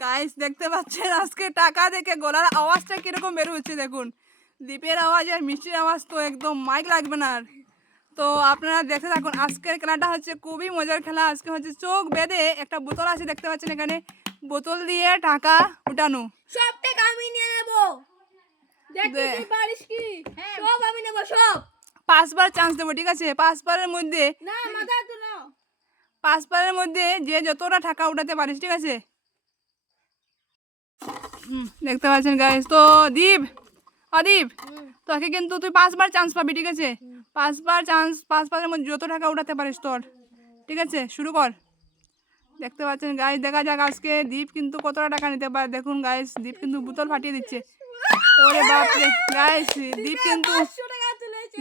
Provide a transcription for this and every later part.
Guys দেখতে পাচ্ছেন আজকে টাকা দেখে গলার আওয়াজটা কীরকম বের হচ্ছে দেখুন। দ্বীপের আওয়াজ আর মিষ্টির আওয়াজ তো একদম মাইক লাগবে না আর। তো আপনারা দেখতে থাকুন আজকের খেলাটা হচ্ছে খুবই মজার খেলা। আজকে হচ্ছে চোখ বেঁধে একটা বোতল আছে দেখতে পাচ্ছেন এখানে। বোতল দিয়ে টাকা উঠানো। সব টাকা আমি নিয়ে নেব। দেখতে পারিস কি? সব আমি নেব সব। পাঁচবার চান্স দেবো ঠিক আছে? পাঁচবারের মধ্যে না মাথা তুলো। পাঁচবারের মধ্যে যে যতটা টাকা উঠাতে পারিস ঠিক আছে? দেখতে পাচ্ছেন গাইস তো দীপ অদীপ তোকে কিন্তু তুই পাঁচবার চান্স পাবি ঠিক আছে? পাঁচবার চান্স পাঁচবারের মধ্যে যত টাকা উঠাতে পারিস তোর ঠিক আছে? শুরু কর। দেখতে পাচ্ছেন গাইস দেখা যাক আজকে দীপ কিন্তু কতটা টাকা নিতে পারে। দেখুন গাইস দীপ কিন্তু বোতল ফাটিয়ে দিচ্ছে। ওরে বাপরে গাইস দীপ কিন্তু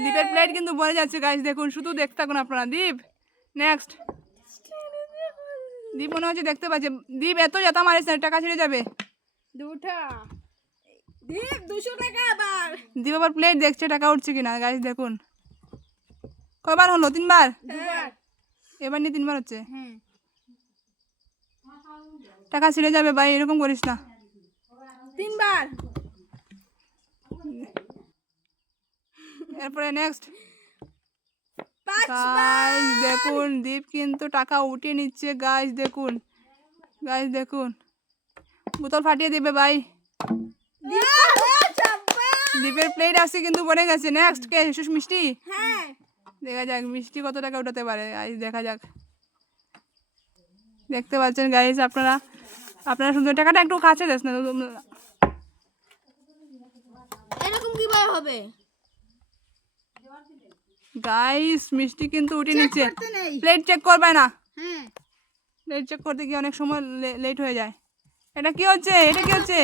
দীপের প্লেট কিন্তু ভরে যাচ্ছে গাইস দেখুন শুধু দেখতে থাকুন আপনারা। দীপ নেক্সট দীপ মনে হচ্ছে দেখতে পাচ্ছে। দীপ এত যেতা মারিস না টাকা ছেড়ে যাবে। দুটা। দীপ দুশো টাকা আবার। দীপ আবার প্লেট দেখছে টাকা উঠছে কিনা? গাইস দেখুন। কয়বার হলো? তিনবার? এবার নিয়ে তিনবার হচ্ছে? টাকা ছিঁড়ে যাবে ভাই এরকম করিস না। তিনবার। এরপরে নেক্সট গাইস দেখুন দীপ কিন্তু টাকা উঠিয়ে নিচ্ছে। গাইস দেখুন। গাইস দেখুন। বোতল ফাটিয়ে দেবে ভাই। দীপের প্লেট আসছে কিন্তু পড়ে গেছে। নেক্সট কে? সুস মিষ্টি? হ্যাঁ। দেখা যাক মিষ্টি কত টাকা উঠাতে পারে। গাইস দেখা যাক। দেখতে পাচ্ছেন গাইস আপনারা আপনারা সুন্দর টাকাটা একটু কাছে যাস না এরকম কীভাবে হবে? গাইস মিষ্টি কিন্তু উঠে নিচ্ছে। প্লেট চেক করবে না। হ্যাঁ। প্লেট চেক করতে গিয়ে অনেক সময় লেট হয়ে যায়। এটা কি হচ্ছে? এটা কি হচ্ছে?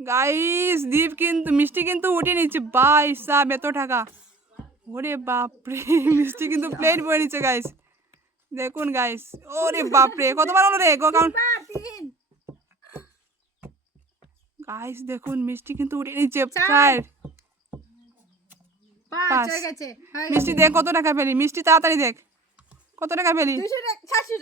গাইস দীপ কিন্তু মিষ্টি কিন্তু উঠে নিচ্ছে। বাই সাব এত টাকা। ওরে বাপরে মিষ্টি কিন্তু প্লেট বয়ে নিচ্ছে গাইস দেখুন গাইস ওরে বাপরে কতবার হলো রে? কাউন্ট চার গাইস দেখুন মিষ্টি কিন্তু উঠে নিচ্ছে চার। পাঁচ মিষ্টি দেখ কত টাকা পেলি। মিষ্টি তাড়াতাড়ি দেখ। কত টাকা পেলি?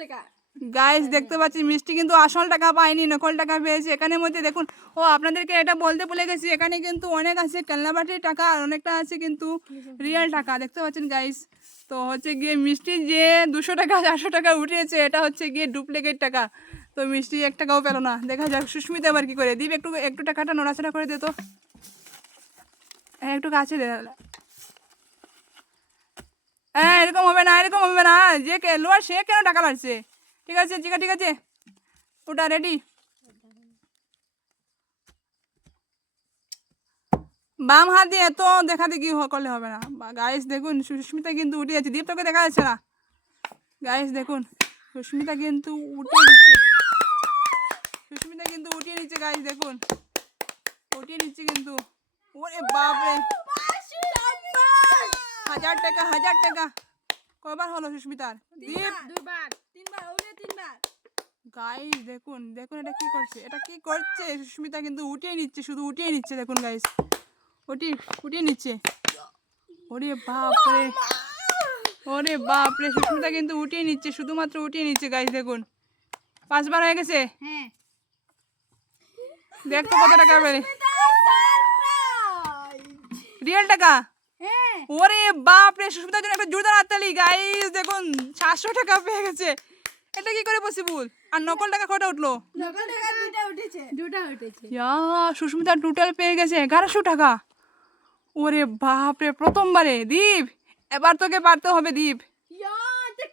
টাকা। গাইস দেখতে পাচ্ছি মিষ্টি কিন্তু আসল টাকা পায়নি, নকল টাকা পেয়েছে। এখানের মধ্যে দেখুন, ও আপনাদেরকে এটা বলতে ভুলে গেছি, এখানে কিন্তু অনেক আছে কেলনাবাটির টাকা আর অনেকটা আছে কিন্তু রিয়েল টাকা। দেখতে পাচ্ছেন গাইস তো হচ্ছে গিয়ে মিষ্টি যে দুশো টাকা, চারশো টাকা উঠিয়েছে, এটা হচ্ছে গিয়ে ডুপ্লিকেট টাকা। তো মিষ্টি এক টাকাও পেল না। দেখা যাক, সুস্মিতা আবার কি করে। দীপ একটু একটু টাকাটা নড়াচড়া করে দে তো। হ্যাঁ একটু কাছে দে। হ্যাঁ এরকম হবে না, এরকম হবে না। যে লোয়ার, সে কেন টাকা লাগছে ঠিক আছে ঠিক ঠিক আছে। ওটা রেডি বাম হাত দিয়ে এত দেখা দেখি করলে হবে না। গাইস দেখুন সুস্মিতা কিন্তু উঠে যাচ্ছে। দীপ তোকে দেখা যাচ্ছে না? গাইস দেখুন, সুস্মিতা কিন্তু উঠে নিচ্ছে। সুস্মিতা কিন্তু উঠিয়ে নিচ্ছে গাইস দেখুন। উঠিয়ে নিচ্ছে কিন্তু। ওরে বাপরে। হাজার টাকা হাজার টাকা। কয়বার হলো সুস্মিতার? দীপ! তিনবার গাইস দেখুন দেখুন এটা কি করছে। এটা কি করছে? সুস্মিতা কিন্তু উঠিয়ে নিচ্ছে শুধু উঠিয়ে নিচ্ছে দেখুন গাইস উঠি উঠিয়ে নিচ্ছে। ওরে বাপরে। ওরে বাপরে সুস্মিতা কিন্তু উঠিয়ে নিচ্ছে শুধুমাত্র উঠিয়ে নিচ্ছে গাইস দেখুন। পাঁচবার হয়ে গেছে। হ্যাঁ। দেখ তো কত টাকা পেলে রিয়েল টাকা? হ্যাঁ। ওরে বাপরে সুস্মিতার জন্য একটা জোরদার হাততালি। গাইস দেখুন সাতশো টাকা পেয়ে গেছে। এটা কি করে পসিবল আর নকল টাকা কটা উঠল? নকল টাকা দুটা উঠেছে। দুটা উঠেছে। ইয়া সুস্মিতা টোটাল পেয়ে গেছে এগারোশো টাকা। ওরে বাপরে প্রথমবারে। দীপ এবার তোকে পারতে হবে দীপ। ইয়া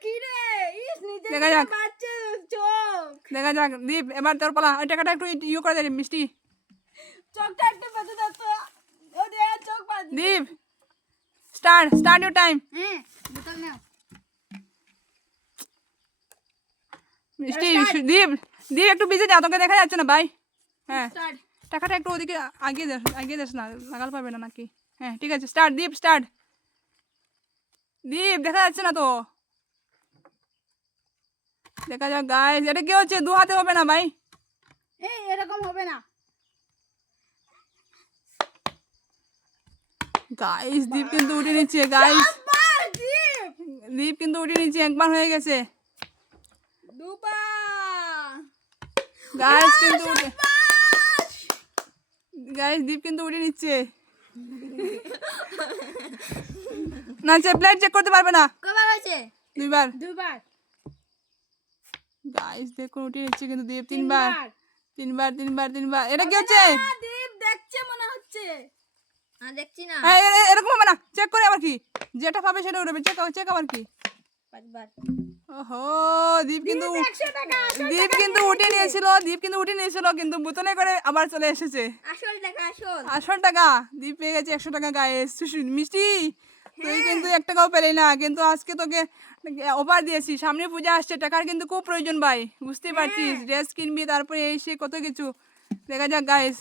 কি রে? ইস নিজে দেখা যাক। দেখা যাক দীপ এবার তোর পালা। ওই টাকাটা একটু ইয়ে করে দে মিষ্টি। চোখটা একটু বেঁধে দাও তো। ও চোখ বাঁধ। Deep start start your time হ্যাঁ বোতল নাও মিষ্টি দীপ দীপ একটু বিজে যা তোকে দেখা যাচ্ছে না ভাই হ্যাঁ। টাকাটা একটু ওদিকে আগিয়ে যাস আগিয়ে যাস না লাগাল পাবে না নাকি? হ্যাঁ ঠিক আছে স্টার্ট দীপ স্টার্ট দীপ দেখা যাচ্ছে না তো। দেখা যাক গাইস এটা কি হচ্ছে? দু হাতে হবে না ভাই এই এরকম হবে না। গাইস দীপ কিন্তু উঠে নিচ্ছে গাইস দীপ! কিন্তু উঠে নিচ্ছে একবার হয়ে গেছে। দুবার গাইস কিন্তু উঠে গাইস দীপ কিন্তু উঠে নিচ্ছে। না সে প্লেট চেক করতে পারবে না। কবার আছে দুইবার। দুবার। গাইস দেখুন উঠে নিচ্ছে কিন্তু দীপ তিনবার। তিনবার। তিনবার তিনবার এটা কি হচ্ছে? দীপ দেখছে মনে হচ্ছে। হ্যাঁ দেখছি না। এই, এরকম হবে না। চেক করে আবার কি? যেটা পাবে সেটা উঠবে চেক চেক আবার কি? পাঁচবার। ওহো দীপ কিন্তু দীপ কিন্তু উঠে নিয়েছিল দীপ কিন্তু উঠে নিয়েছিল কিন্তু বোতলে করে আবার চলে এসেছে। আসল টাকা আসল। আটশো টাকা দীপ পেয়ে গেছে একশো টাকা গায়ে। মিষ্টি তুই কিন্তু এক টাকাও পেলি না কিন্তু আজকে তোকে অফার দিয়েছি। সামনে পূজা আসছে টাকার কিন্তু খুব প্রয়োজন ভাই বুঝতেই পারছিস। ড্রেস কিনবি তারপরে এই সে কত কিছু। দেখা যাক গাইস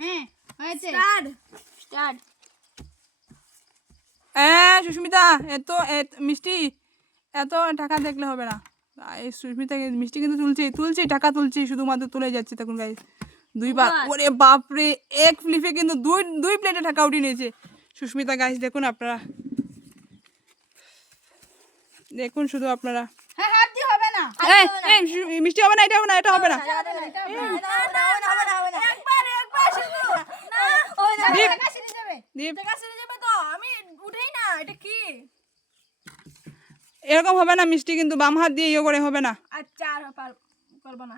হ্যাঁ হয়েছে। স্টার্ট। স্টার্ট। হ্যাঁ সুস্মিতা এত মিষ্টি এত টাকা দেখলে হবে না। গাইস সুস্মিতা মিষ্টি কিন্তু তুলছে তুলছে টাকা তুলছে শুধুমাত্র তুলে যাচ্ছে তখন গাইস দুইবার ওরে বাপরে এক ফ্লিপে কিন্তু দুই দুই প্লেটে টাকা উঠিয়ে নিয়েছে। সুস্মিতা গাইস দেখুন আপনারা। দেখুন শুধু আপনারা। হ্যাঁ এই, এই, মিষ্টি হবে না এটা হবে না এটা হবে না। দীপ। দীপ টাকা ছিঁড়ে যাবে তো আমি উঠেই না এটা কি? এরকম হবে না মিষ্টি কিন্তু বাম হাত দিয়ে ইয়ে করে হবে না। আচ্ছা আর করব না।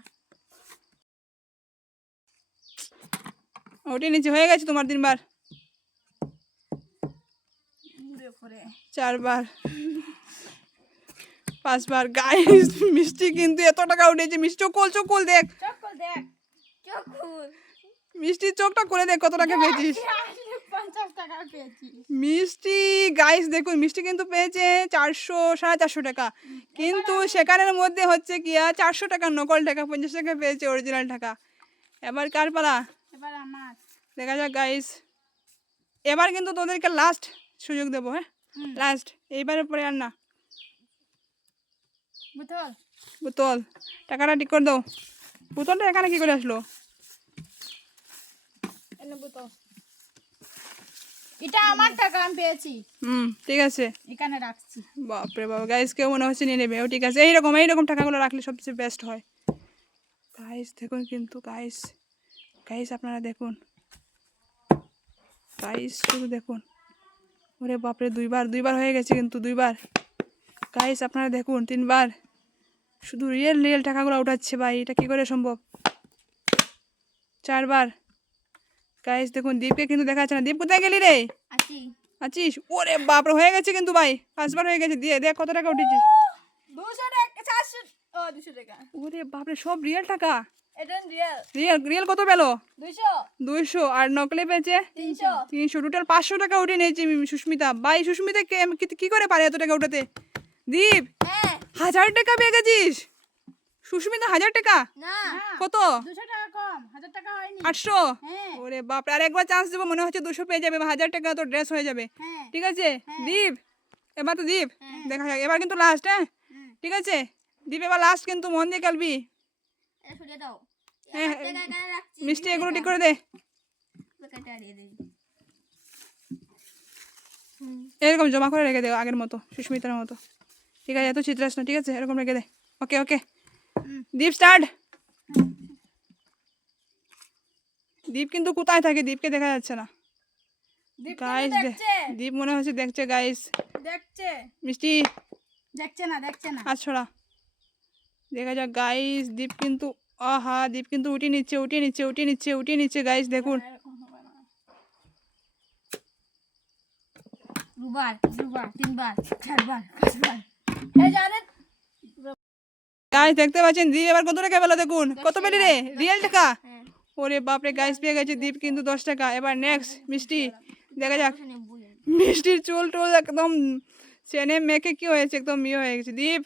ওটি নিচে হয়ে গেছে তোমার তিনবার। চারবার। পাঁচবার। গাইস মিষ্টি কিন্তু এত টাকা উঠেছে। মিষ্টি চোখ চোখ দেখ। দেখ। চোখ খুল। মিষ্টি চোখটা করে দেখ কত টাকা পেয়েছিস। মিষ্টি গাইস দেখুন মিষ্টি কিন্তু পেয়েছে চারশো সাড়ে চারশো টাকা। কিন্তু সেখানের মধ্যে হচ্ছে কি আর চারশো টাকা নকল টাকা পঞ্চাশ টাকা পেয়েছে অরিজিনাল টাকা। এবার কার পালা? দেখা যাক গাইস এবার কিন্তু তোদেরকে লাস্ট সুযোগ দেবো হ্যাঁ? লাস্ট এইবারের পরে আর না। বুতল। বোতল। টাকাটা ঠিক করে দাও। বোতলটা এখানে কি করে আসলো? বুতল। এটা আমার টাকা আমি পেয়েছি। হুম ঠিক আছে। এখানে রাখছি। বাপরে বাবা গাইস কেউ মনে হচ্ছে নিয়ে নেবে। ও ঠিক আছে এইরকম এইরকম টাকাগুলো রাখলে সবচেয়ে বেস্ট হয়। গাইস দেখুন কিন্তু গাইস গাইস আপনারা দেখুন। গাইস শুধু দেখুন। ওরে বাপরে দুইবার দুইবার হয়ে গেছে কিন্তু দুইবার। গাইস আপনারা দেখুন তিনবার। শুধু রিয়েল রিয়েল টাকাগুলো উঠাচ্ছে ভাই এটা কী করে সম্ভব? চারবার। গাইস দেখুন দীপকে কিন্তু দেখা যাচ্ছে না। দীপ কোথায় গেলি রে? আছি। আছিস? ওরে বাপরে হয়ে গেছে কিন্তু ভাই। পাঁচবার হয়ে গেছে। দিয়ে দেখ কত টাকা উঠেছিস টাকা ওরে বাপরে সব রিয়েল টাকা? রিয়েল রিয়েল কত পেল? দুইশো আর নকলে পেয়েছে? তিনশো। টোটাল পাঁচশো টাকা উঠে নিয়েছি সুস্মিতা। ভাই সুস্মিতা কি করে পারে এত টাকা উঠাতে? দীপ হ্যাঁ। হাজার টাকা পেয়ে গেছিস? সুস্মিতা হাজার টাকা? কত? টাকা কম হাজার টাকা হয়নি। আটশো? হ্যাঁ। ওরে বাপরে আর একবার চান্স দেবো মনে হচ্ছে দুশো পেয়ে যাবে বা হাজার টাকা তো ড্রেস হয়ে যাবে। হ্যাঁ। ঠিক আছে? দীপ এবার তো দীপ দেখা যাক এবার কিন্তু লাস্ট হ্যাঁ? ঠিক আছে? দীপ এবার লাস্ট কিন্তু মন দিয়ে খেলবি। হ্যাঁ, মিষ্টি এগুলো ঠিক করে দে। দিবি। এরকম জমা করে রেখে দে আগের মতো সুস্মিতার মতো। ঠিক আছে এত চিত্রাস না ঠিক আছে? এরকম রেখে দে। ওকে ওকে। দীপ স্টার্ট। দীপ কিন্তু কোথায় থাকে? দীপকে দেখা যাচ্ছে না। দীপ গাইস দীপ মনে হচ্ছে দেখছে গাইস দেখছে। মিষ্টি। দেখছে না দেখছে না। আজ ছড়া। দেখা যাক গাইস দীপ কিন্তু আহা দীপ কিন্তু উঠিয়ে নিচ্ছে উঠিয়ে নিচ্ছে উঠিয়ে নিচ্ছে উঠিয়ে নিচ্ছে গাইস দেখুন। হবে দুবার দুবার তিনবার চারবার পাঁচবার। এই জানেন গাইস দেখতে পাচ্ছেন? দীপ এবার কত টাকা পেল দেখুন? কত পেলি রে? রিয়েল টাকা। হ্যাঁ। ওরে বাপরে গাইস পেয়ে গেছে দীপ কিন্তু দশ টাকা। এবার নেক্সট মিষ্টি। দেখা যাক। মিষ্টির চুল টুল একদম চেনে মেখে কি হয়েছে? একদম ইয়ে হয়ে গেছে। দীপ?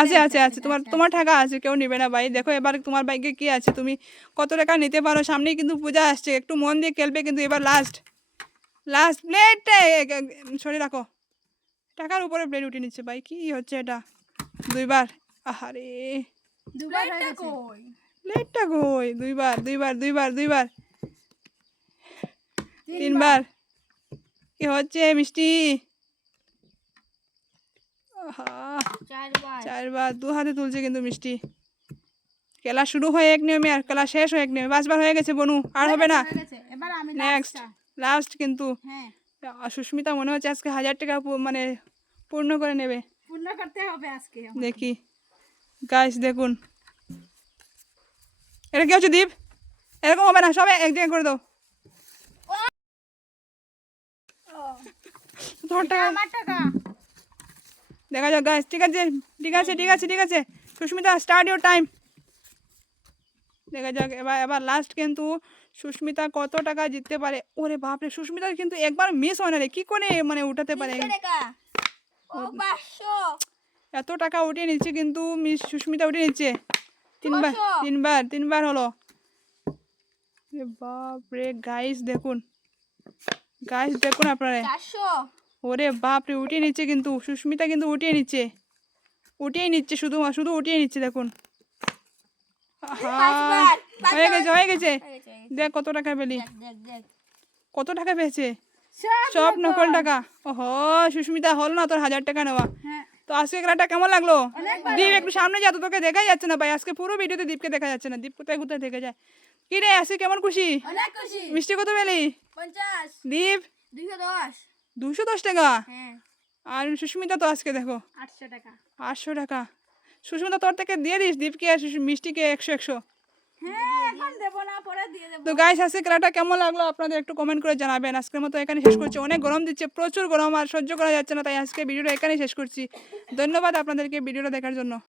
আছে আছে আছে। তোমার তোমার টাকা আছে কেউ নেবে না ভাই। দেখো এবার তোমার বাইকে কি আছে? তুমি কত টাকা নিতে পারো? সামনেই কিন্তু পূজা আসছে। একটু মন দিয়ে খেলবে কিন্তু এবার লাস্ট লাস্ট প্লেটটা সরে রাখো। টাকার উপরে প্লেট উঠে নিচ্ছে ভাই কি হচ্ছে এটা? দুইবার। আহারে। দুবার প্লেটটা কই? দুইবার দুইবার দুইবার দুইবার। তিনবার। কি হচ্ছে মিষ্টি? আহা, চারবার। চারবার। দু হাতে তুলছে কিন্তু মিষ্টি। খেলা শুরু হয়ে এক নিয়মে আর খেলা শেষ হয়ে এক নিয়মে। পাঁচবার হয়ে গেছে বনু। আর হবে না। হয়ে গেছে। এবার আমি নেক্সট। লাস্ট কিন্তু হ্যাঁ। সুস্মিতা মনে হচ্ছে আজকে হাজার টাকা মানে পূর্ণ করে নেবে। পূর্ণ করতে হবে আজকে দেখি। গাইস দেখুন। এটা কি হচ্ছে দীপ? এরকম হবে না সবাই এক জায়গায় করে দাও। দেখা যাক গাইস ঠিক আছে ঠিক আছে ঠিক আছে ঠিক আছে। সুস্মিতা স্টার্ট ইউর টাইম দেখা যাক এবার এবার লাস্ট কিন্তু সুস্মিতা কত টাকা জিততে পারে? ওরে বাপরে সুস্মিতার কিন্তু একবার মিস হয় না রে। কি করে মানে উঠাতে পারে? এত টাকা উঠিয়ে নিচ্ছে কিন্তু মিস সুস্মিতা উঠিয়ে নিচ্ছে। তিনবার তিনবার তিনবার হলো। এ বাপ রে গাইস দেখুন। গাইস দেখুন আপনারা। ওরে বাপ রে উঠিয়ে নিচ্ছে কিন্তু। সুস্মিতা কিন্তু উঠিয়ে নিচ্ছে। উঠিয়ে নিচ্ছে শুধু শুধু উঠিয়ে নিচ্ছে দেখুন। হয়ে গেছে হয়ে গেছে। হয়ে গেছে। দেখ কত টাকা পেলি। দেখ দেখ দেখ। কত টাকা পেয়েছে? সব নকল টাকা। ওহো সুস্মিতা হল না তোর হাজার টাকা নেওয়া। হ্যাঁ। তো আজকে খেলাটা কেমন লাগল? দীপ একটু সামনে যা তোকে দেখাই যাচ্ছে না ভাই। আজকে পুরো ভিডিওতে দীপকে দেখা যাচ্ছে না। দীপ কোথায় কোথায় দেখে যায়? কি রে আজকে কেমন খুশি? মিষ্টি কত পেলি? দীপ? দুশো। দশ টাকা? হ্যাঁ। আর সুস্মিতা তো আজকে দেখো। আটশো টাকা। আটশো টাকা। সুস্মিতা তোর থেকে দিয়ে দিস দীপকে আর মিষ্টিকে একশো একশো। হ্যাঁ এখন তো গাইস আজকে খেলাটা কেমন লাগল? আপনাদের একটু কমেন্ট করে জানাবেন। আজকের মতো এখানে শেষ করছি। অনেক গরম দিচ্ছে প্রচুর গরম আর সহ্য করা যাচ্ছে না তাই আজকে ভিডিওটা এখানেই শেষ করছি। ধন্যবাদ আপনাদেরকে ভিডিওটা দেখার জন্য।